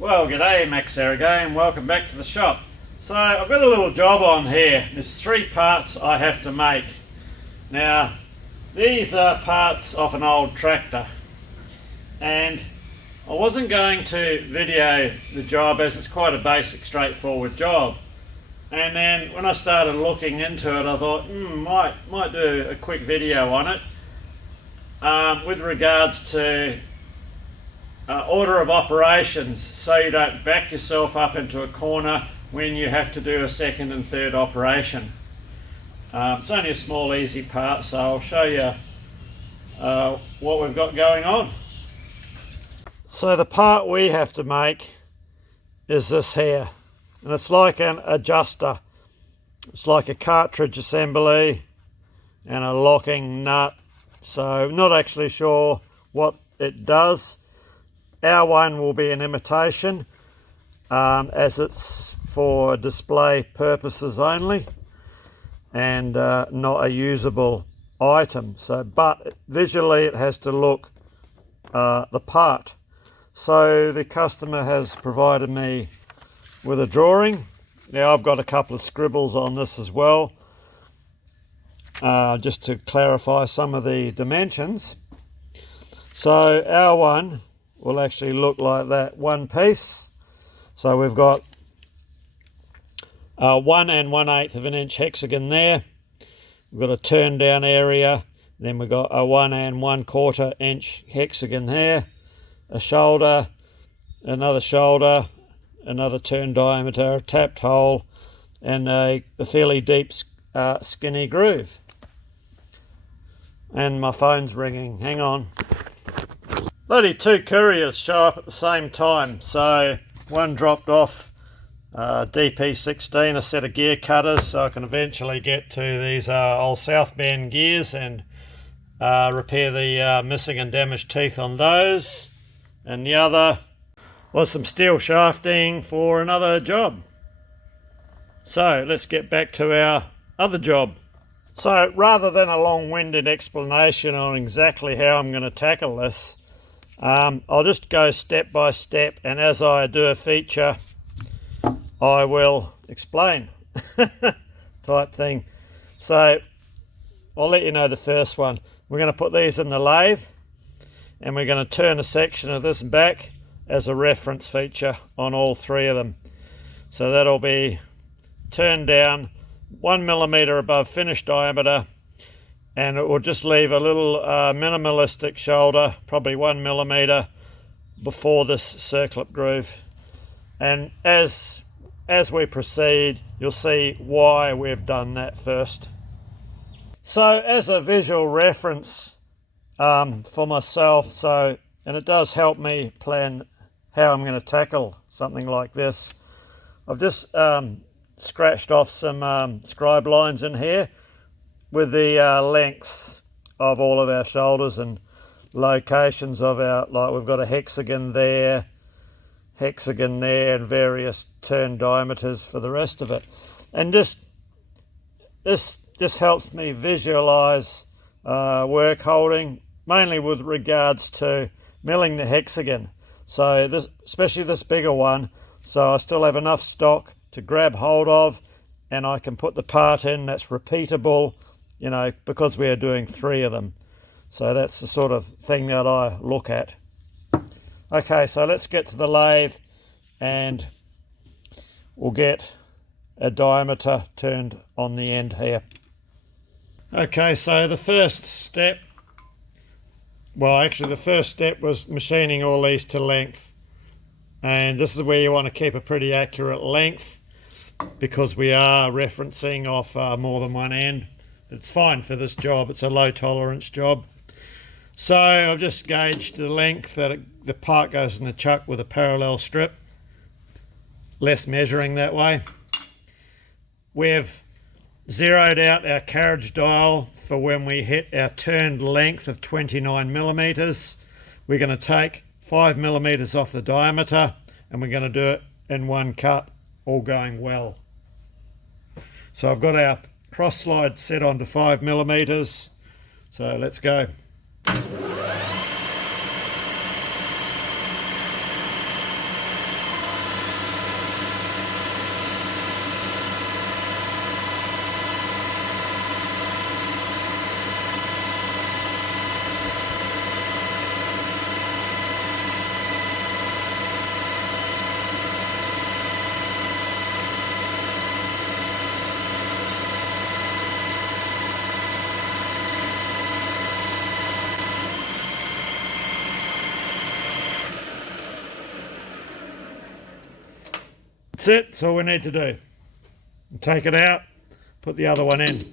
Well, g'day, Max here again. Welcome back to the shop. So I've got a little job on here. There's 3 parts I have to make. Now, these are parts of an old tractor, and I wasn't going to video the job as it's quite a basic, straightforward job. And then when I started looking into it, I thought, might do a quick video on it with regards to order of operations, so you don't back yourself up into a corner when you have to do a second and third operation. It's only a small easy part, so I'll show you what we've got going on. So the part we have to make is this here, and it's like an adjuster. It's like a cartridge assembly and a locking nut, so not actually sure what it does. Our one will be an imitation, as it's for display purposes only and not a usable item. So, but visually it has to look the part. So the customer has provided me with a drawing. Now I've got a couple of scribbles on this as well, just to clarify some of the dimensions. So our one will actually look like that, one piece. So we've got 1 1/8 of an inch hexagon there. We've got a turn down area. Then we've got a 1 1/4 inch hexagon there. A shoulder, another shoulder, another turn diameter, a tapped hole, and a fairly deep skinny groove. And my phone's ringing, hang on. Bloody 2 couriers show up at the same time. So one dropped off DP16, a set of gear cutters, so I can eventually get to these old South Bend gears and repair the missing and damaged teeth on those. And the other was some steel shafting for another job. So let's get back to our other job. So rather than a long-winded explanation on exactly how I'm going to tackle this, I'll just go step by step, and as I do a feature I will explain type thing. So I'll let you know the first one. We're going to put these in the lathe, and we're going to turn a section of this back as a reference feature on all 3 of them. So that'll be turned down 1 millimeter above finished diameter, and it will just leave a little minimalistic shoulder, probably 1 millimeter before this circlip groove. And as we proceed, you'll see why we've done that first. So as a visual reference for myself, and it does help me plan how I'm going to tackle something like this, I've just scratched off some scribe lines in here with the lengths of all of our shoulders and locations of our, like we've got a hexagon there, and various turn diameters for the rest of it. And this helps me visualize work holding, mainly with regards to milling the hexagon. So this, especially this bigger one, so I still have enough stock to grab hold of, and I can put the part in that's repeatable, you know, because we are doing 3 of them. So that's the sort of thing that I look at. Okay, so let's get to the lathe, and we'll get a diameter turned on the end here. Okay, so the first step, the first step was machining all these to length. And this is where you want to keep a pretty accurate length, because we are referencing off more than one end. It's fine for this job, it's a low tolerance job. So I've just gauged the length that the part goes in the chuck with a parallel strip, less measuring that way. We've zeroed out our carriage dial for when we hit our turned length of 29 millimeters. We're going to take 5 millimeters off the diameter, and we're going to do it in one cut, all going well. So I've got our cross slide set onto 5 millimeters. So let's go. That's it. That's all we need to do. Take it out, put the other one in.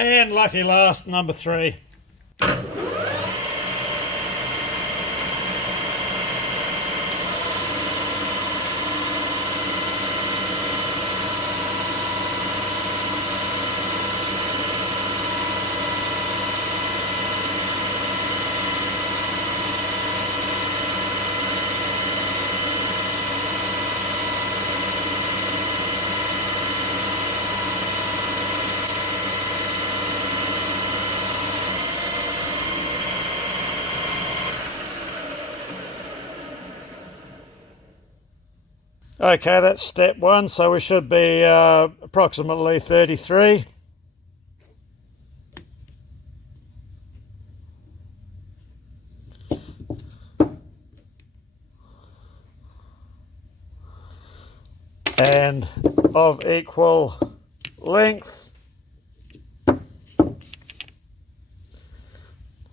And lucky last, number 3. Okay, that's step 1, so we should be approximately 33. And of equal length.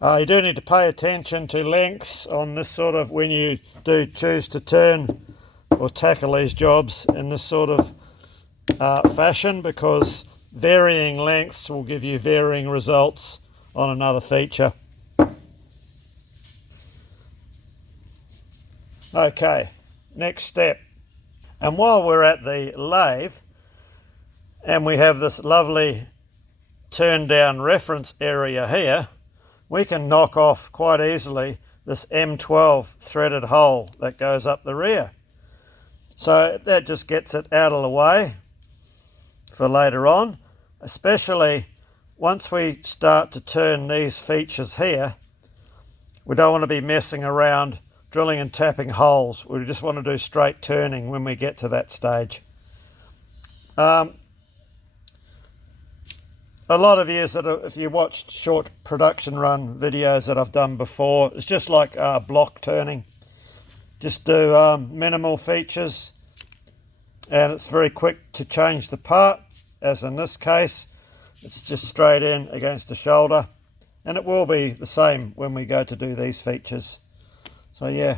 You do need to pay attention to lengths on this sort of, when you do choose to turn or tackle these jobs in this sort of fashion, because varying lengths will give you varying results on another feature. Okay, next step. And while we're at the lathe and we have this lovely turn down reference area here, we can knock off quite easily this M12 threaded hole that goes up the rear. So that just gets it out of the way for later on, especially once we start to turn these features here. We don't want to be messing around drilling and tapping holes. We just want to do straight turning when we get to that stage. A lot of years that if you watched short production run videos that I've done before, it's just like block turning. Just do minimal features and it's very quick to change the part, as in this case it's just straight in against the shoulder, and it will be the same when we go to do these features. So yeah,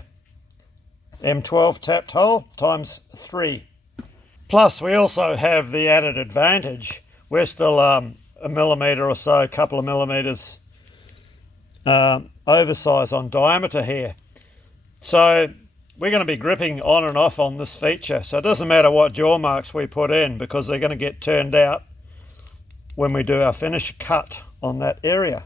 M12 tapped hole times 3. Plus we also have the added advantage, we're still a millimetre or so, a couple of millimetres oversize on diameter here. So we're going to be gripping on and off on this feature. So it doesn't matter what jaw marks we put in, because they're going to get turned out when we do our finish cut on that area.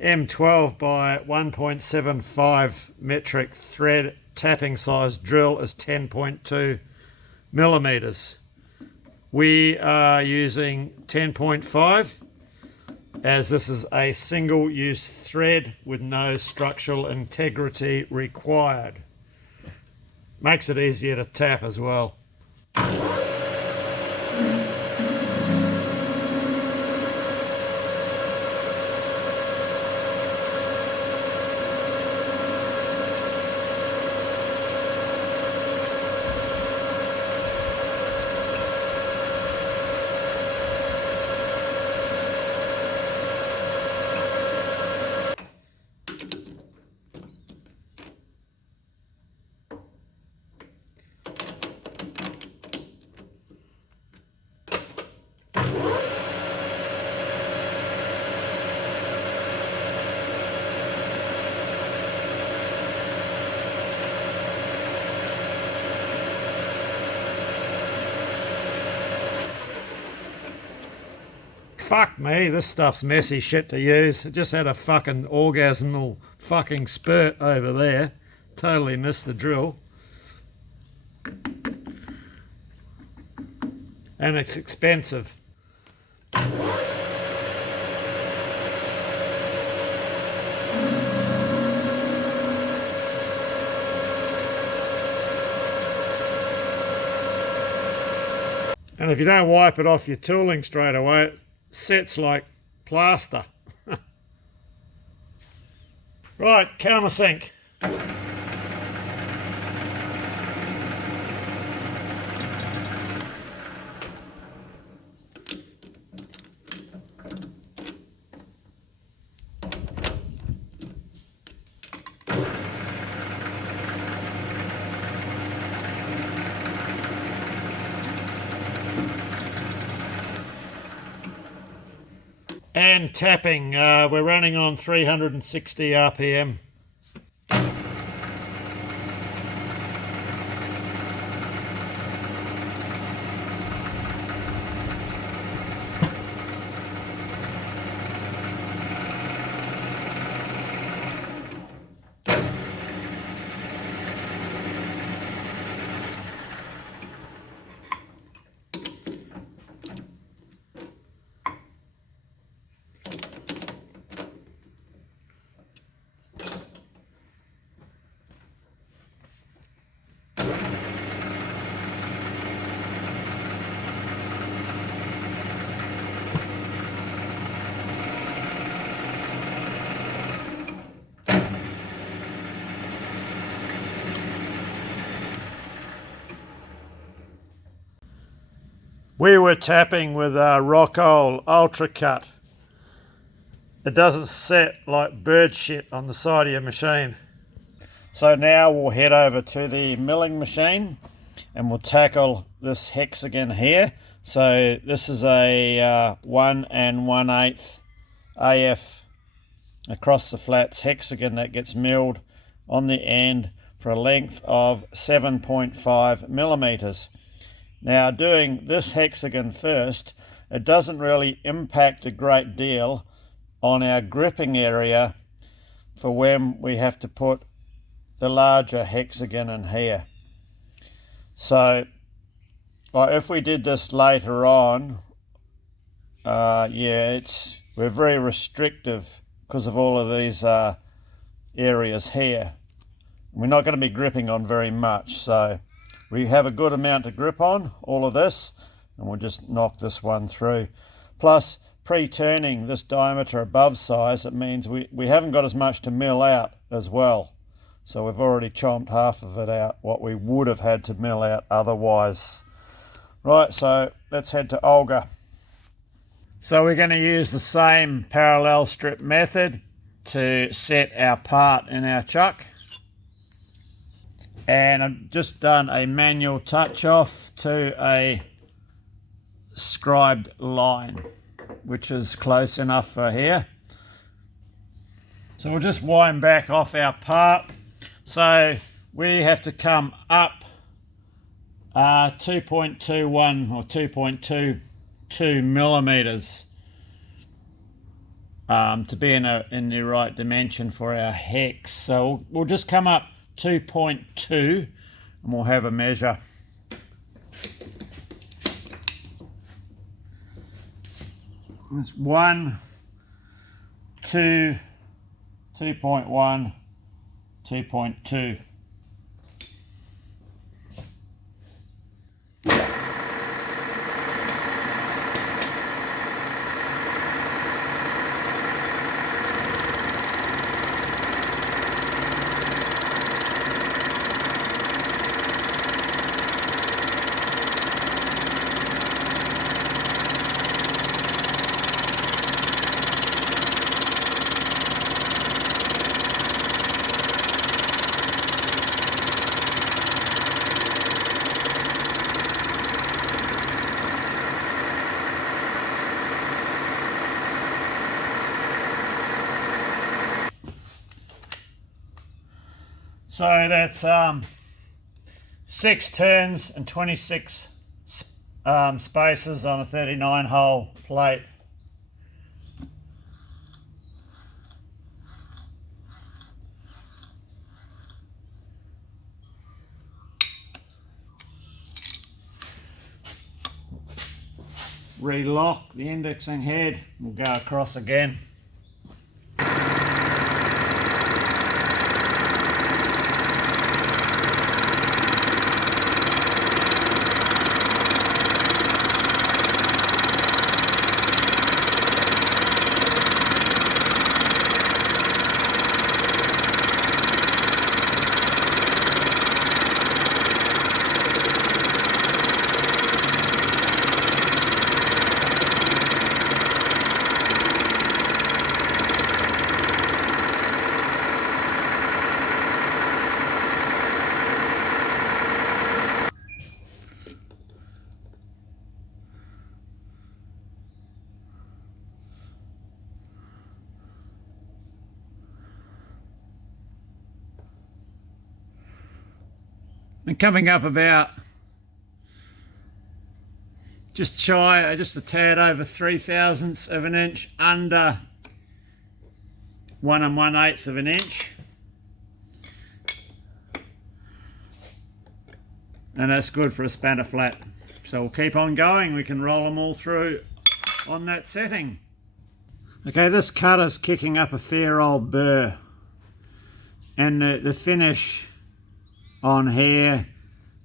M12 by 1.75 metric thread tapping size drill is 10.2 millimeters. We are using 10.5 as this is a single use thread with no structural integrity required. Makes it easier to tap as well. Fuck me, this stuff's messy shit to use. I just had a fucking orgasmal fucking spurt over there. Totally missed the drill. And it's expensive. And if you don't wipe it off your tooling straight away, it sets like plaster. Right, countersink. And tapping, we're running on 360 RPM. We were tapping with a Rockall Ultra Cut. It doesn't set like bird shit on the side of your machine. So now we'll head over to the milling machine and we'll tackle this hexagon here. So this is a 1 1/8 AF across the flats hexagon that gets milled on the end for a length of 7.5 millimeters. Now, doing this hexagon first, it doesn't really impact a great deal on our gripping area for when we have to put the larger hexagon in here. So if we did this later on, we're very restrictive because of all of these areas here. We're not going to be gripping on very much, so we have a good amount to grip on, all of this, and we'll just knock this one through. Plus, pre-turning this diameter above size, it means we haven't got as much to mill out as well. So we've already chomped half of it out, what we would have had to mill out otherwise. Right, so let's head to Olga. So we're going to use the same parallel strip method to set our part in our chuck. And I've just done a manual touch off to a scribed line, which is close enough for here. So we'll just wind back off our part. So we have to come up 2.21 or 2.22 millimeters to be in the right dimension for our hex. So we'll just come up 2.2 and we'll have a measure. It's 1, 2, 2.1, 2.2. So that's 6 turns and 26 spaces on a 39 hole plate. relock the indexing head. We'll go across again. And coming up about just a tad over 3/1000ths of an inch under 1 1/8 of an inch. And that's good for a spanner flat. So we'll keep on going. We can roll them all through on that setting. Okay, this cutter's kicking up a fair old burr. And the finish on here,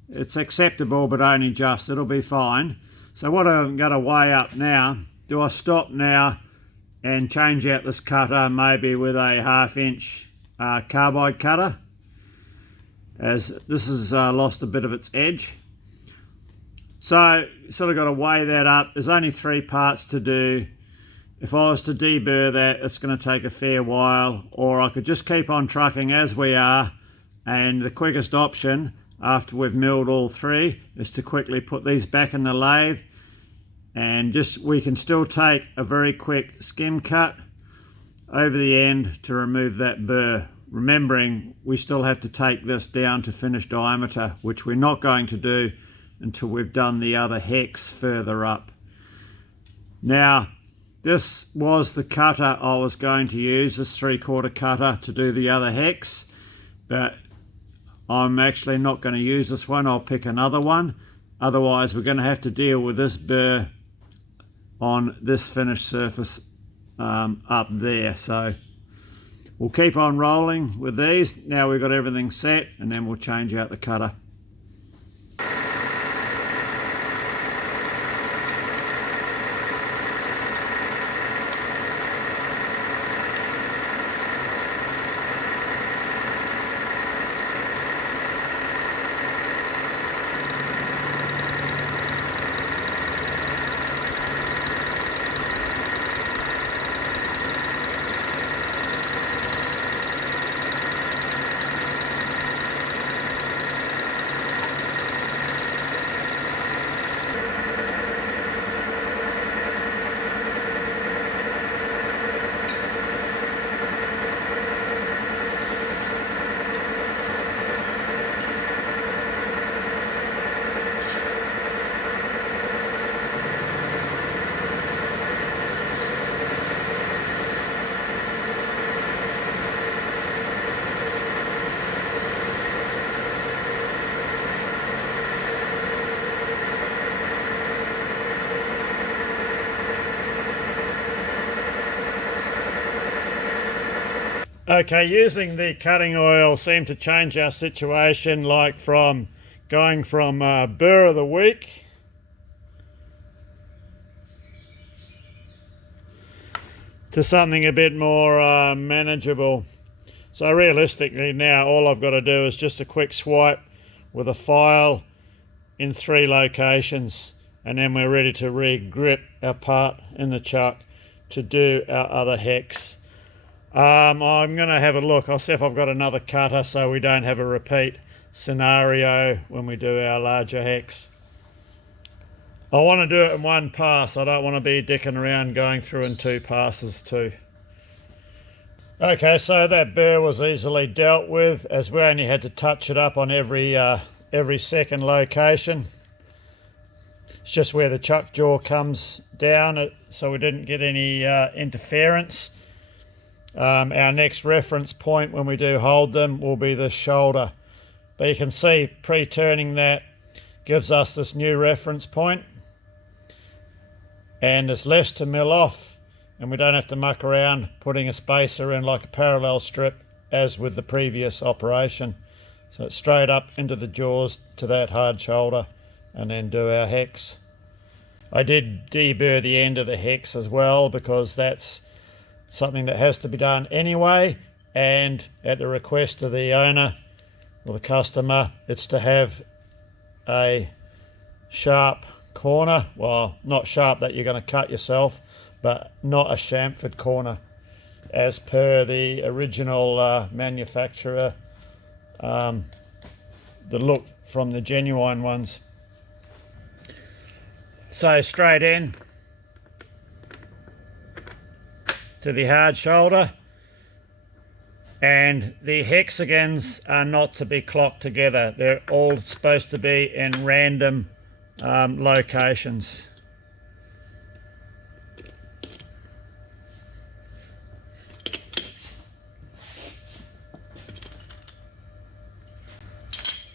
it's acceptable, but only just. It'll be fine. So what I'm going to weigh up now, do I stop now and change out this cutter maybe with a 1/2 inch carbide cutter, as this has lost a bit of its edge. So sort of got to weigh that up. There's only 3 parts to do. If I was to deburr that, it's going to take a fair while, or I could just keep on trucking as we are. And the quickest option after we've milled all 3 is to quickly put these back in the lathe, and we can still take a very quick skim cut over the end to remove that burr. Remembering we still have to take this down to finished diameter, which we're not going to do until we've done the other hex further up. Now, this was the cutter I was going to use, this 3/4 cutter, to do the other hex, but I'm actually not going to use this one. I'll pick another one. Otherwise, we're going to have to deal with this burr on this finished surface up there. So we'll keep on rolling with these. Now we've got everything set, and then we'll change out the cutter. Okay, using the cutting oil seemed to change our situation, like from going from burr of the week to something a bit more manageable. So realistically now all I've got to do is just a quick swipe with a file in 3 locations, and then we're ready to re-grip our part in the chuck to do our other hex. I'm going to have a look. I'll see if I've got another cutter so we don't have a repeat scenario when we do our larger hex. I want to do it in one pass. I don't want to be dicking around going through in 2 passes too. Okay, so that burr was easily dealt with, as we only had to touch it up on every second location. It's just where the chuck jaw comes down, so we didn't get any interference. Our next reference point when we do hold them will be the shoulder. But you can see pre-turning that gives us this new reference point. and there's less to mill off, and we don't have to muck around putting a spacer in like a parallel strip as with the previous operation. So it's straight up into the jaws to that hard shoulder and then do our hex. I did deburr the end of the hex as well because that's something that has to be done anyway, and at the request of the owner or the customer, it's to have a sharp corner. Well, not sharp that you're going to cut yourself, but not a chamfered corner as per the original manufacturer, the look from the genuine ones. So straight in to the hard shoulder, and the hexagons are not to be clocked together. They're all supposed to be in random locations.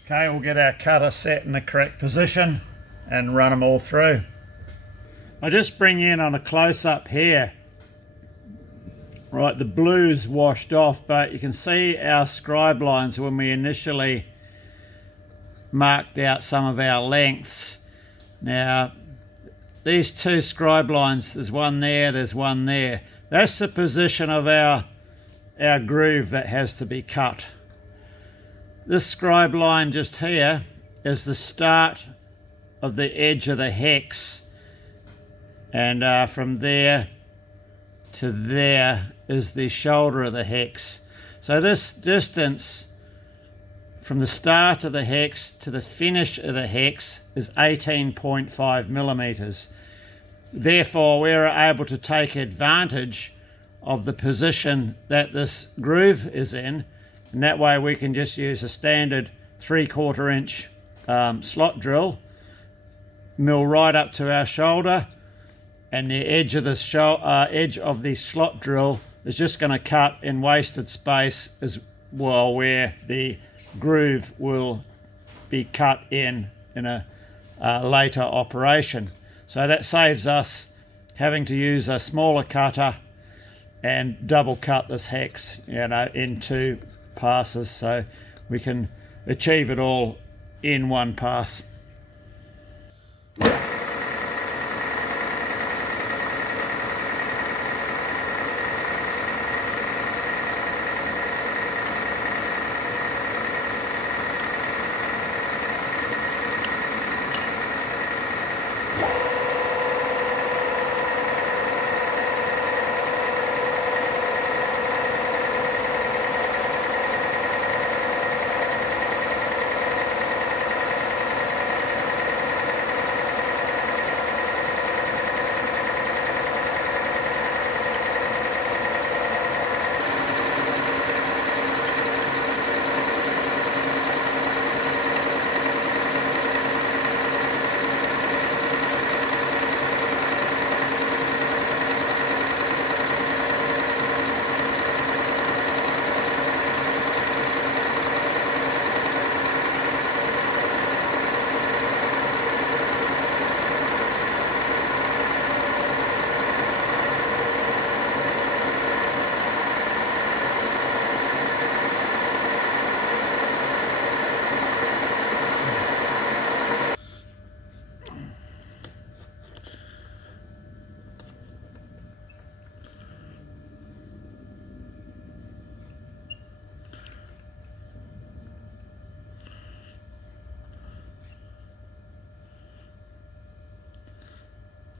Okay, we'll get our cutter set in the correct position and run them all through. I just bring in on a close-up here. Right, the blue's washed off, but you can see our scribe lines when we initially marked out some of our lengths. Now, these two scribe lines, there's one there, there's one there. That's the position of our groove that has to be cut. This scribe line just here is the start of the edge of the hex, and from there to there is the shoulder of the hex. So this distance from the start of the hex to the finish of the hex is 18.5 millimeters. Therefore, we're able to take advantage of the position that this groove is in, and that way we can just use a standard 3/4 inch slot drill, mill right up to our shoulder, and the edge of the slot drill is just going to cut in wasted space as well, where the groove will be cut in a later operation. So that saves us having to use a smaller cutter and double cut this hex, in 2 passes, so we can achieve it all in 1 pass.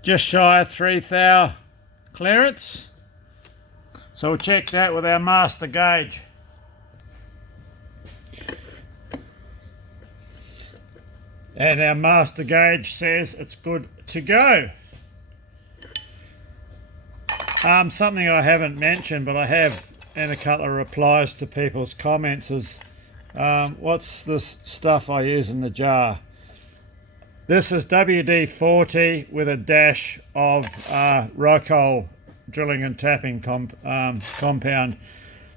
Just shy of 3 thou clearance. So we'll check that with our master gauge. And our master gauge says it's good to go. Something I haven't mentioned, but I have in a couple of replies to people's comments is, what's this stuff I use in the jar? This is WD-40 with a dash of Rocol drilling and tapping compound,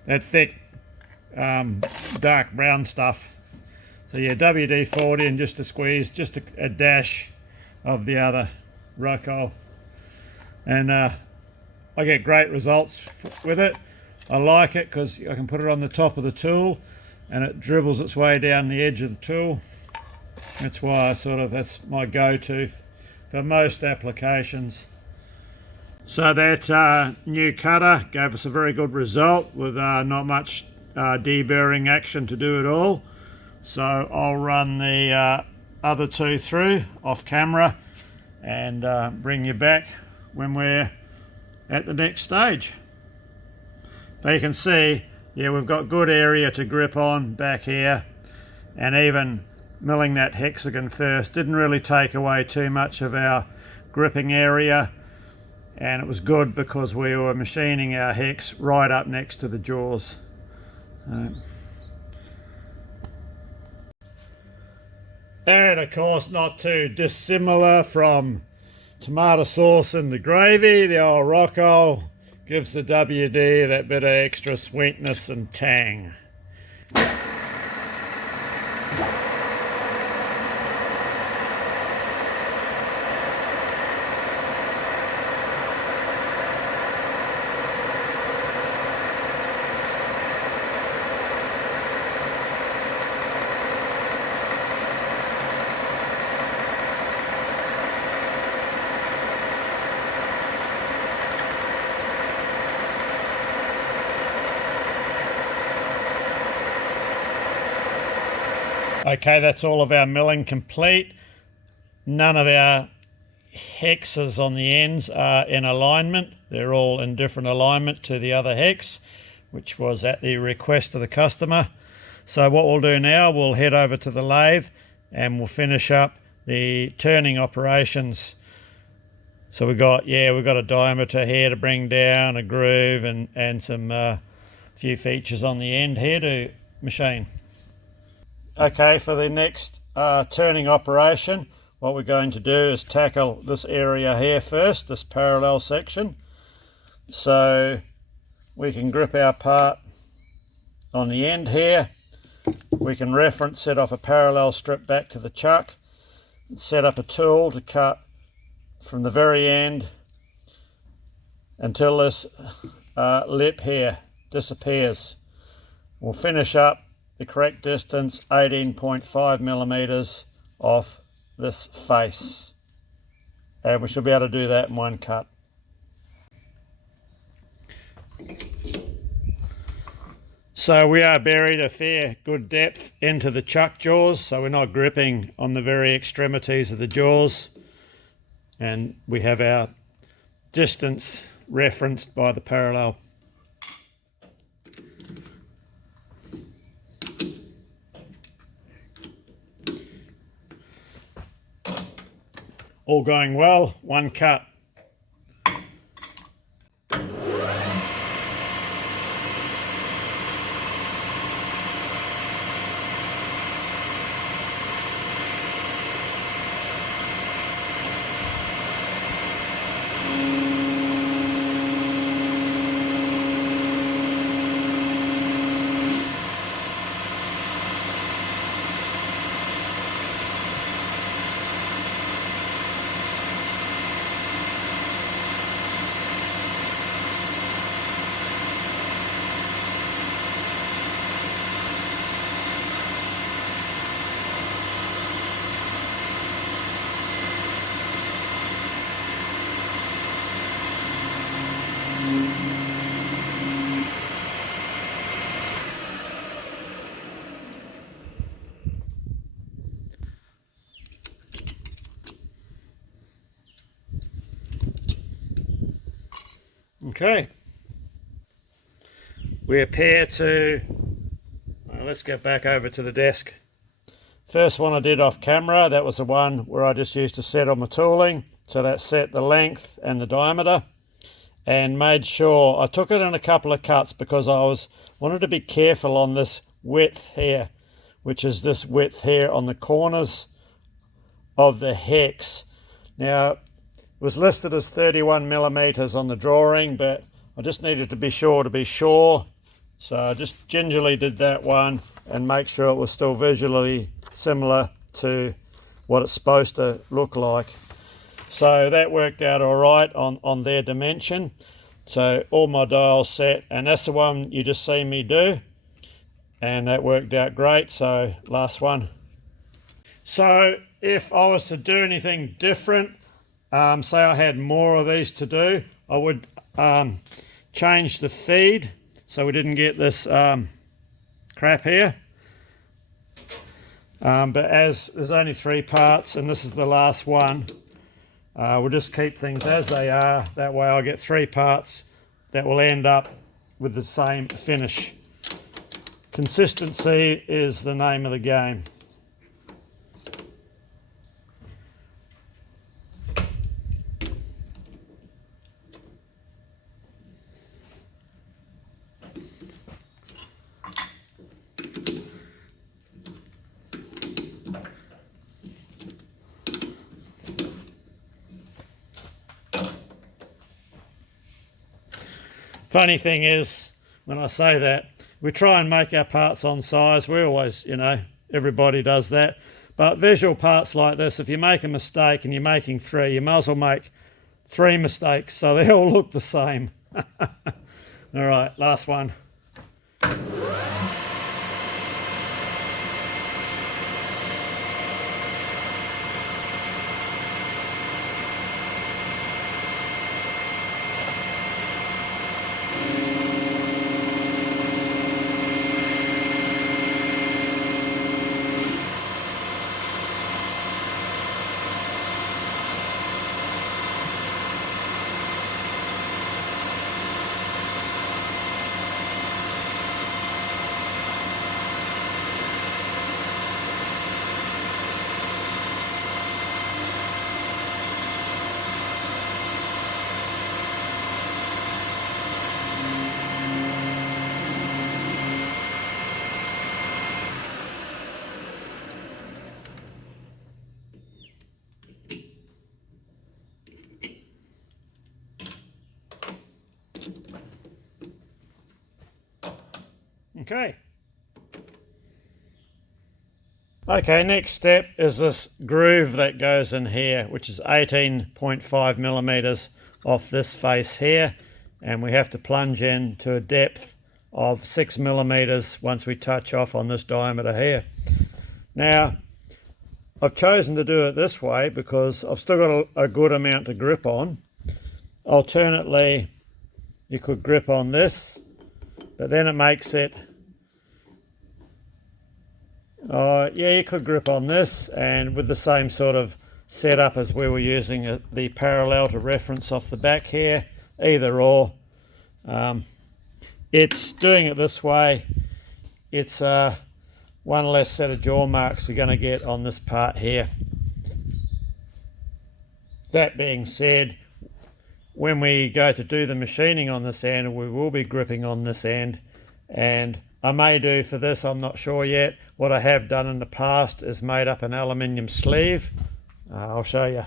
that thick dark brown stuff. So yeah, WD-40 and just a squeeze, just a dash of the other Rocol. and I get great results with it. I like it because I can put it on the top of the tool and it dribbles its way down the edge of the tool. That's why that's my go-to for most applications. So that new cutter gave us a very good result with not much deburring action to do at all. So I'll run the other two through off camera and bring you back when we're at the next stage. But you can see, yeah, we've got good area to grip on back here, and even milling that hexagon first didn't really take away too much of our gripping area, and it was good because we were machining our hex right up next to the jaws. And of course, not too dissimilar from tomato sauce in the gravy, the old Rocco gives the WD that bit of extra sweetness and tang. Okay, that's all of our milling complete. None of our hexes on the ends are in alignment. They're all in different alignment to the other hex, which was at the request of the customer. So what we'll do now, we'll head over to the lathe and we'll finish up the turning operations. So we've got a diameter here to bring down, a groove, and some few features on the end here to machine. Okay, for the next turning operation, what we're going to do is tackle this area here first, this parallel section. So we can grip our part on the end here. We can reference set off a parallel strip back to the chuck, set up a tool to cut from the very end until this lip here disappears. We'll finish up the correct distance, 18.5 millimeters off this face, and we should be able to do that in one cut. So we are buried a fair good depth into the chuck jaws, so we're not gripping on the very extremities of the jaws, and we have our distance referenced by the parallel. All going well, one cut. Okay, we appear to, let's get back over to the desk. First one I did off camera, that was the one where I just used to set on my tooling. So that set the length and the diameter, and made sure I took it in a couple of cuts because I wanted to be careful on this width here, which is this width here on the corners of the hex. Now, it was listed as 31 millimeters on the drawing, but I just needed to be sure. So I just gingerly did that one and make sure it was still visually similar to what it's supposed to look like. So that worked out all right on their dimension. So all my dials set, and that's the one you just see me do. And that worked out great, so last one. So if I was to do anything different, say I had more of these to do, I would change the feed so we didn't get this crap here. But as there's only 3 parts and this is the last one, we'll just keep things as they are. That way I'll get 3 parts that will end up with the same finish. Consistency is the name of the game. Funny thing is, when I say that, we try and make our parts on size. We always, everybody does that. But visual parts like this, if you make a mistake and you're making 3, you might as well make 3 mistakes so they all look the same. All right, last one. Okay, next step is this groove that goes in here, which is 18.5 millimeters off this face here, and we have to plunge in to a depth of 6 millimeters once we touch off on this diameter here. Now, I've chosen to do it this way because I've still got a good amount to grip on. Alternately, you could grip on this, but then it makes it yeah, you could grip on this, and with the same sort of setup as we were using the parallel to reference off the back here, either or. It's doing it this way, it's one less set of jaw marks you're going to get on this part here. That being said, when we go to do the machining on this end, we will be gripping on this end, and I may do for this, I'm not sure yet. What I have done in the past is made up an aluminium sleeve. I'll show you.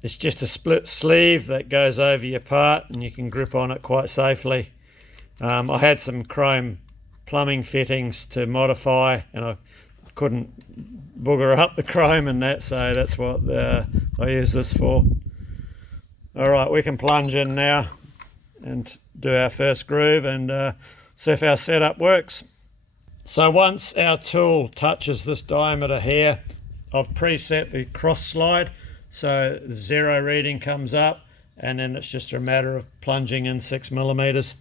It's just a split sleeve that goes over your part and you can grip on it quite safely. I had some chrome plumbing fittings to modify and I couldn't booger up the chrome and that, so that's what I use this for. Alright, we can plunge in now and do our first groove and see if our setup works. So once our tool touches this diameter here, I've preset the cross slide, so the 0 reading comes up, and then it's just a matter of plunging in 6 millimeters.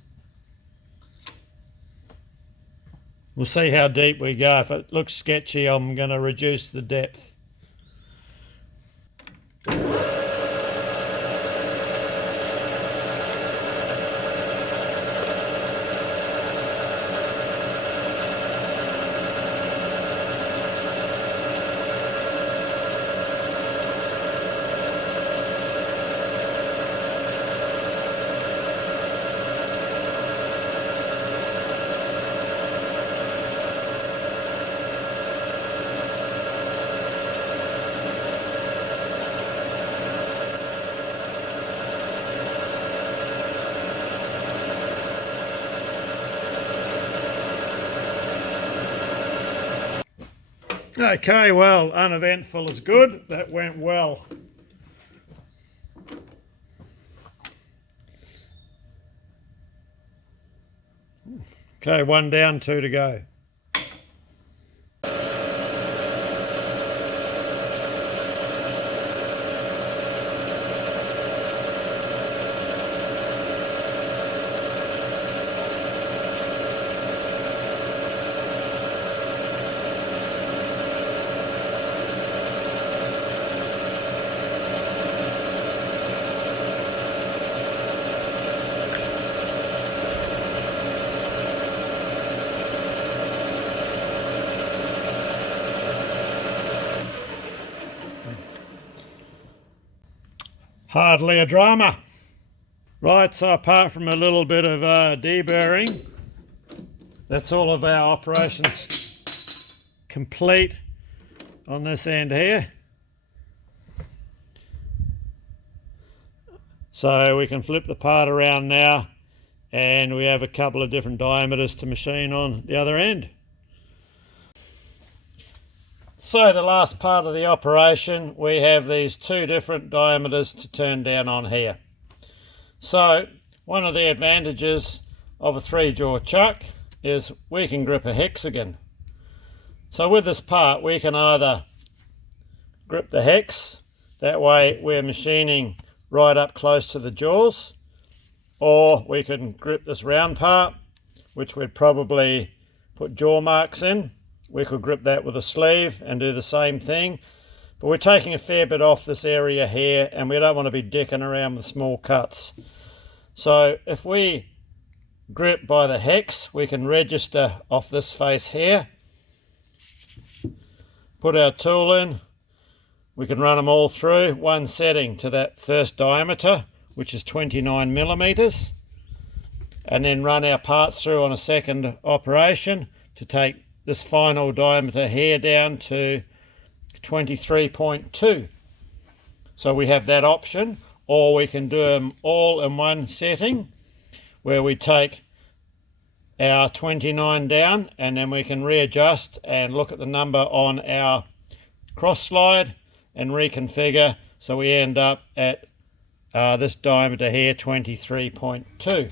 We'll see how deep we go. If it looks sketchy, I'm going to reduce the depth. Okay, well, uneventful is good. That went well. Okay, 1 down, 2 to go. Hardly a drama. Right, so apart from a little bit of deburring, that's all of our operations complete on this end here. So we can flip the part around now, and we have a couple of different diameters to machine on the other end. So the last part of the operation, we have these 2 different diameters to turn down on here. So one of the advantages of a 3-jaw chuck is we can grip a hexagon. So with this part, we can either grip the hex, that way we're machining right up close to the jaws, or we can grip this round part, which we'd probably put jaw marks in. We could grip that with a sleeve and do the same thing, but we're taking a fair bit off this area here, and we don't want to be dicking around with small cuts. So if we grip by the hex, we can register off this face here, put our tool in, we can run them all through, one setting to that first diameter, which is 29 millimeters, and then run our parts through on a second operation to take this final diameter here down to 23.2. So we have that option, or we can do them all in one setting where we take our 29 down, and then we can readjust and look at the number on our cross slide and reconfigure, so we end up at this diameter here, 23.2.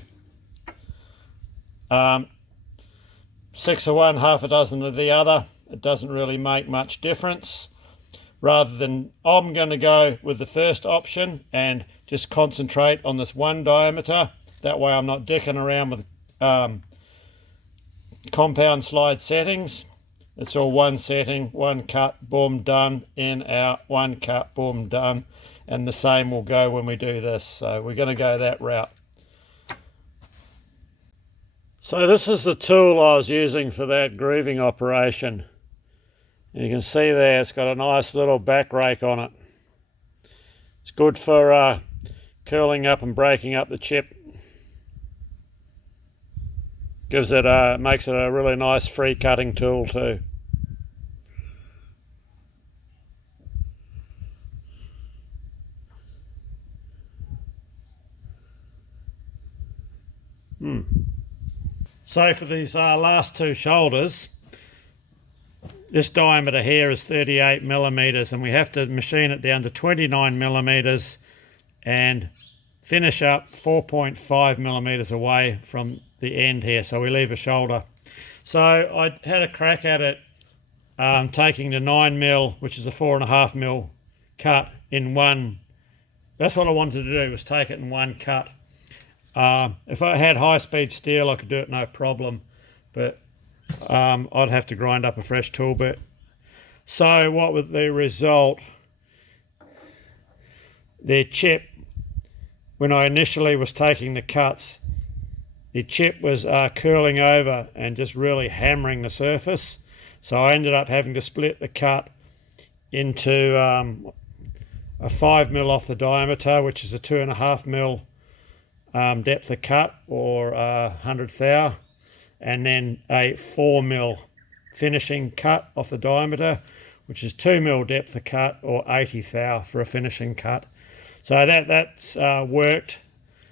6 of one, half a dozen of the other. It doesn't really make much difference. Rather than, I'm going to go with the first option and just concentrate on this one diameter. That way I'm not dicking around with compound slide settings. It's all one setting, one cut, boom, done, in, out, one cut, boom, done. And the same will go when we do this. So we're going to go that route. So this is the tool I was using for that grooving operation. And you can see there it's got a nice little back rake on it. It's good for curling up and breaking up the chip. Makes it a really nice free cutting tool too. So for these last 2 shoulders, this diameter here is 38 millimeters, and we have to machine it down to 29 millimeters and finish up 4.5 millimeters away from the end here, so we leave a shoulder. So I had a crack at it, taking the 9 mil, which is a 4.5 mil cut in one. That's what I wanted to do, was take it in one cut. If I had high-speed steel, I could do it no problem, but I'd have to grind up a fresh tool bit. So what was the result? The chip, when I initially was taking the cuts, the chip was curling over and just really hammering the surface. So I ended up having to split the cut into a 5 mil off the diameter, which is a 2.5 mil depth of cut, or 100th thou, and then a 4 mil finishing cut off the diameter, which is 2 mil depth of cut, or 80th thou for a finishing cut. So that's worked.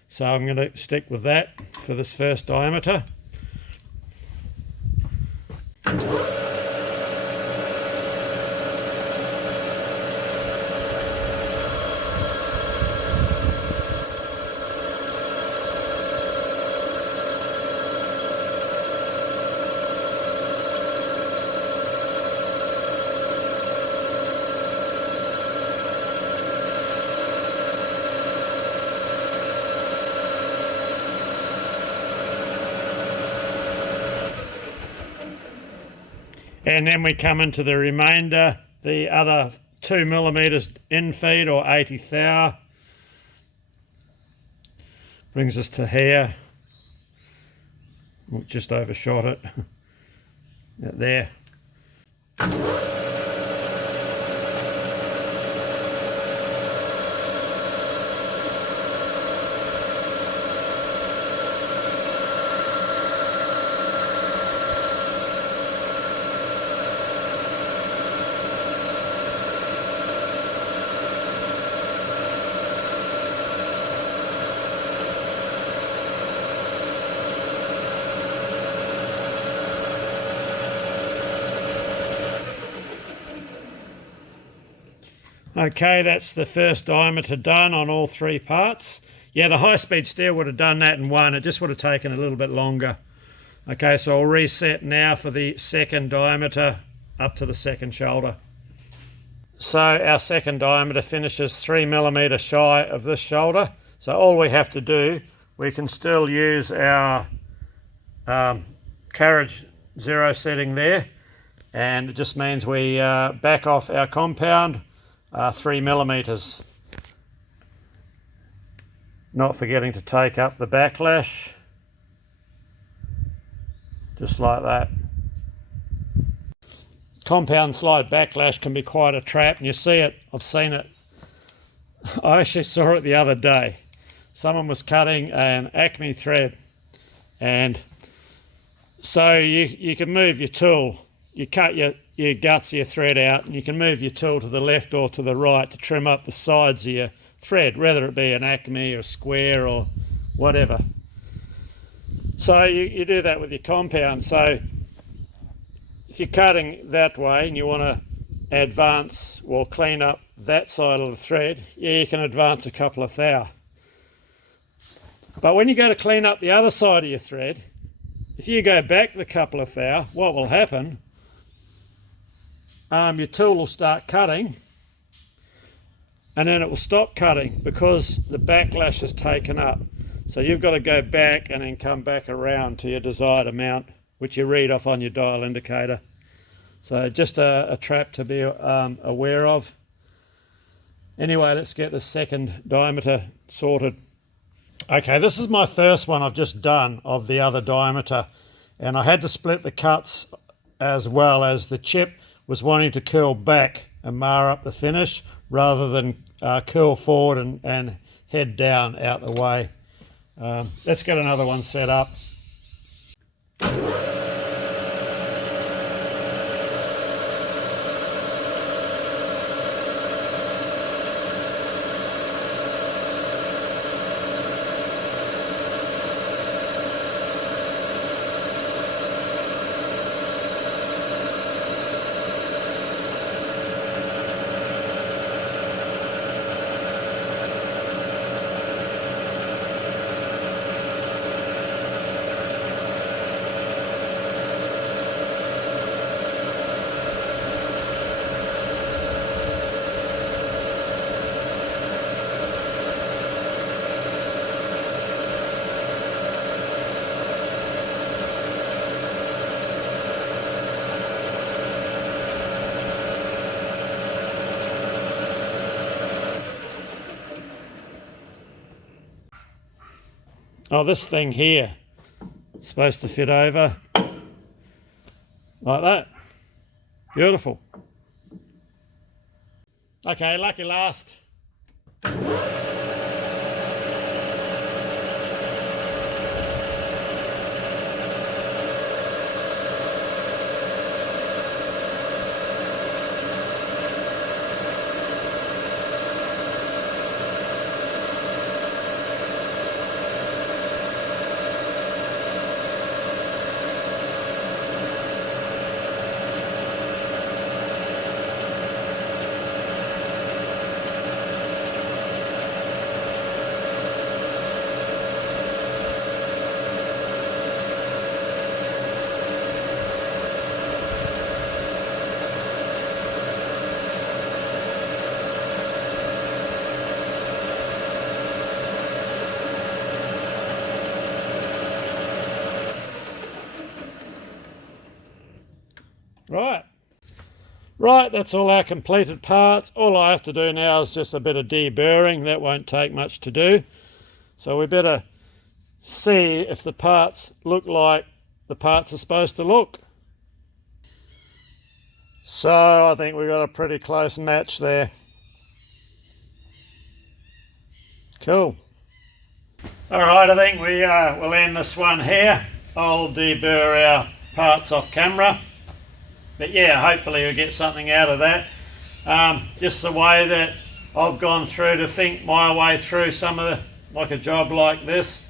So I'm going to stick with that for this first diameter. And then we come into the remainder, the other 2mm in feed or 80 thou. Brings us to here. Just overshot it. There. Okay, that's the first diameter done on all three parts. Yeah, the high-speed steel would have done that in one. It just would have taken a little bit longer. Okay, so I'll reset now for the second diameter up to the second shoulder. So our second diameter finishes 3mm shy of this shoulder. So all we have to do, we can still use our carriage zero setting there, and it just means we back off our compound 3mm. Not forgetting to take up the backlash, just like that. Compound slide backlash can be quite a trap, and you see it, I've seen it. I actually saw it the other day. Someone was cutting an Acme thread, and so you can move your tool, you cut your guts of your thread out, and you can move your tool to the left or to the right to trim up the sides of your thread, whether it be an Acme or square or whatever. So you do that with your compound. So if you're cutting that way and you want to advance or clean up that side of the thread, yeah, you can advance a couple of thou. But when you go to clean up the other side of your thread, if you go back the couple of thou, what will happen, your tool will start cutting, and then it will stop cutting because the backlash is taken up. So you've got to go back and then come back around to your desired amount, which you read off on your dial indicator. So just a trap to be aware of. Anyway, let's get the second diameter sorted. Okay, this is my first one I've just done of the other diameter, and I had to split the cuts as well, as the chip was wanting to curl back and mar up the finish rather than curl forward and head down out the way. Let's get another one set up. Oh, this thing here is supposed to fit over like that. Beautiful. Okay, lucky last. Right, that's all our completed parts. All I have to do now is just a bit of deburring. That won't take much to do. So we better see if the parts look like the parts are supposed to look. So I think we've got a pretty close match there. Cool. Alright, I think we'll end this one here. I'll deburr our parts off camera. But yeah, hopefully you'll get something out of that. Just the way that I've gone through to think my way through like a job like this,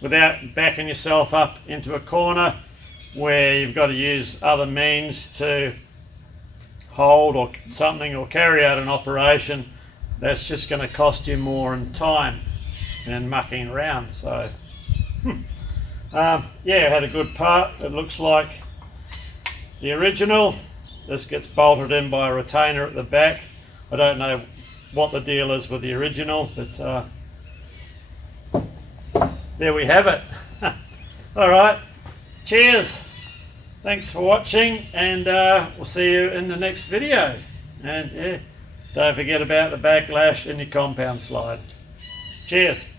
without backing yourself up into a corner where you've got to use other means to hold or something or carry out an operation that's just going to cost you more in time and mucking around. So yeah, I had a good part. It looks like the original. This gets bolted in by a retainer at the back. I don't know what the deal is with the original, but there we have it. Alright, cheers, thanks for watching, and we'll see you in the next video. And yeah, don't forget about the backlash in your compound slide. Cheers.